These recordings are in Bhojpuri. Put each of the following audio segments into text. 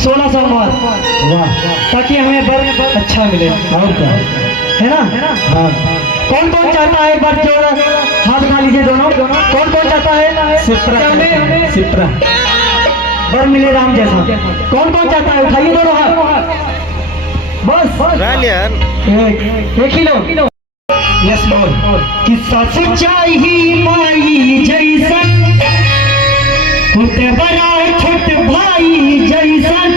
1600 मार, वाह, ताकि हमें बर अच्छा मिले। और क्या है ना? हाँ। कौन कौन चाहता है एक बार जो हाथ उठा लीजिए दोनों। कौन कौन चाहता है सिप्रा, हमें सिप्रा बर मिले राम जैसा? कौन कौन चाहता है? उठाइए दोनों हाथ। बस एक ही लो। यस बोल। कि सच चाहिए माई जैसन, होते बड़ा छोट भाई जैसन।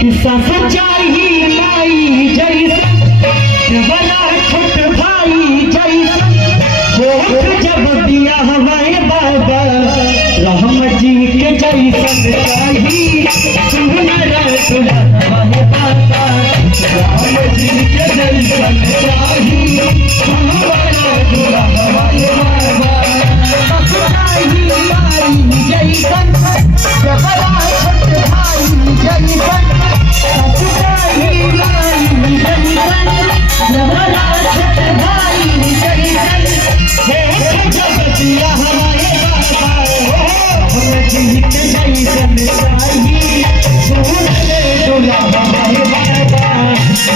कि सच चाहिए माई जैसन, बड़ा छोट भाई जैसन। होठ जब दिया हमारे बाबा राम जी के जैसन चाहिए। सुनर हमारे बाबा राम जी के जैसन चाहिए। सुनर हमारे बाबा सच चाहिए माई जैसन, बड़ा छोट भाई जैसन। सच चाहिए माई जैसन, बड़ा छोट भाई जैसन। जब दिया हमारे बाबा हम जी के जैसन चाहिए। सुनर हमारे बाबा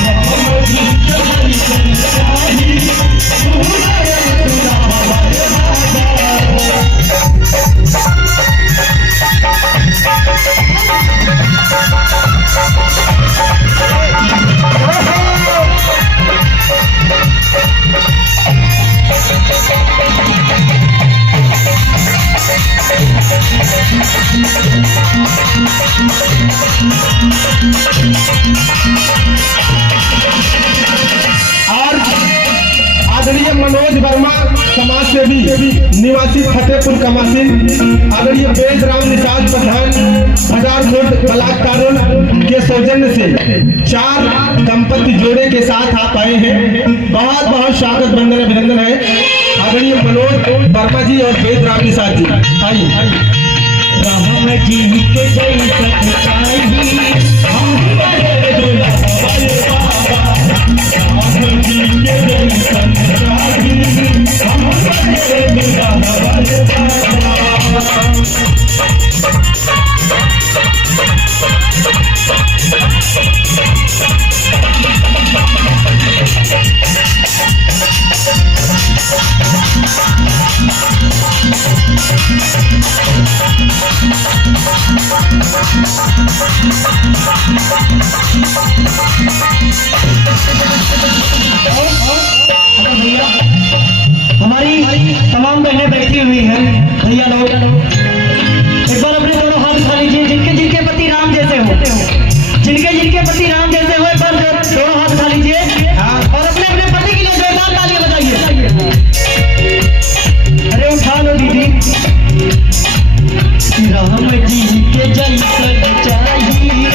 हम जी के जैसन चाहिए। सुनर हमारे और आदरणीय मनोज वर्मा समाज सेवी निवासी फतेहपुर कमासिन, आदरणीय वेद राम निषाद प्रधान हजारकोट कलाकारों के सौजन्य से 4 दंपति जोड़े के साथ आप आए हैं। बहुत बहुत स्वागत वंदन अभिनंदन है आदरणीय मनोज वर्मा जी और वेद राम निषाद जी। आइए। राम जी के जैसन चाहिए। हम बड़े दुल्हा बाबा राम जी के जैसन चाहिए। हम बड़े दुल्हा बाबा। हमारी तमाम बहनें बैठी हुई हैं। भैया लोग एक बार अपने दोनों हाथ उठा लीजिए। जिनके जिनके पति राम जैसे हो, जिनके जिनके पति राम जैसे हो, एक बार दोनों हाथ उठा लीजिए और अपने अपने पति के लिए जोरदार तालियां बजाइए। अरे उठा लो दीदी। राम जी के जैसन चाहिए।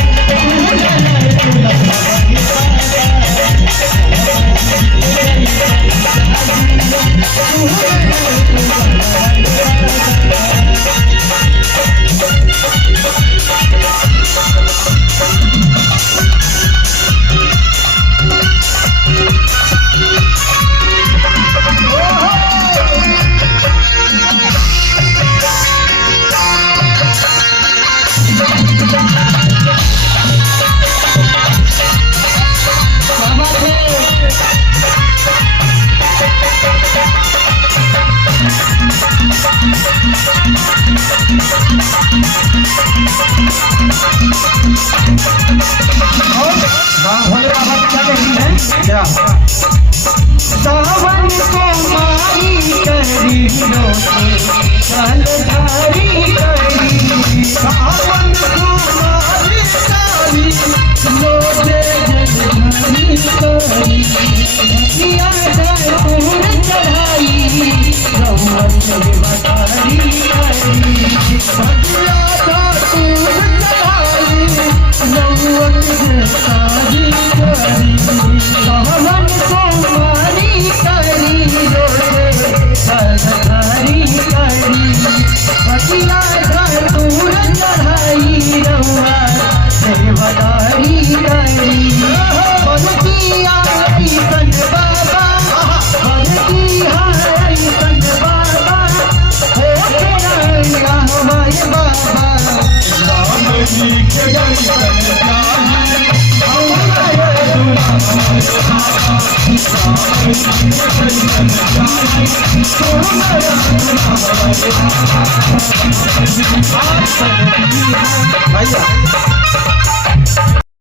भैया